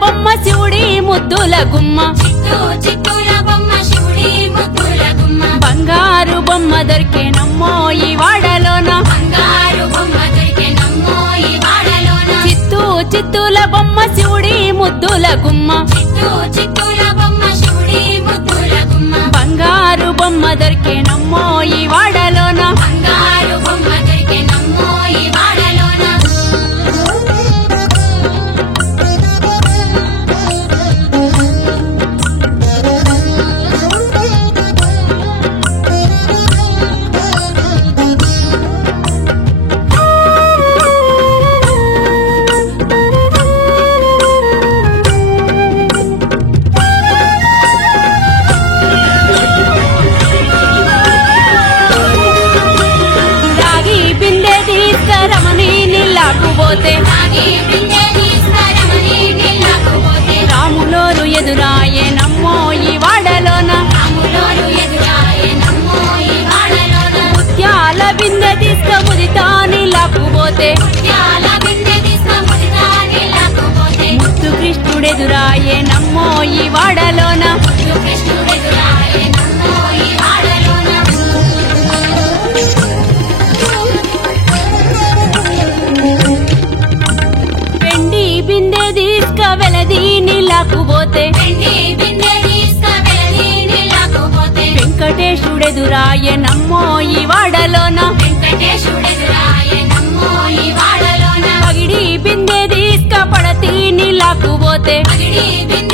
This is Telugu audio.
బొమ్మ శివుడి ముద్దుల గుమ్మ చిత్తూల బొమ్మ శివుడి ముద్దుల గుమ్మ బంగారు బొమ్మ దొరికేనమ్మో ఈ వాడలోన బంగారు బొమ్మ దొరికెనమ్మో ఈ వాడలోన చిత్తూల బొమ్మ శివుడి ముద్దుల గుమ్మ చిత్తూల బొమ్మ శివుడి ముద్దుల గుమ్మ బంగారు బొమ్మ దొరికేనమ్మో ఈ వాడలోన బంగారు బొమ్మ దొరికెనమ్మో ఈ వాడలోన రాగి బిందె తీసుకరమని నీళ్ళకు పోతే రాగి బిందె తీసుకురమని నీళ్ళకు పోతే రాములోరు ఎదురాయేనమ్మో ఈ వాడలోన రాములోరు ఎదురాయెనమ్మో ఈ వాడలోన ముత్యాల బిందె తీసుకముదితా నీళ్ళకు పోతే ముత్యాల బిందె తీసుకుముదితా నీళ్ళకు పోతే ముత్తు కృష్ణుడెదురాయేనమ్మో ఈ వాడలోన కృష్ణుడు ఎదురాయెనమ్మో ఈ వాడలోన వెండి బిందె తీసుక వెలది నీళ్ళకు పోతే వెండి బిందె తీసుకువెళ్ళి నీళ్ళకు పోతే వెంకటేశుడెదురాయేనమ్మో ఈ వాడలోన వెంకటేశుడు ఎదురాయెనమ్మో ఈ వాడలోన పగిడి బిందె తీసుక పడతి నీళ్ళకు పోతే పగిడి బిందె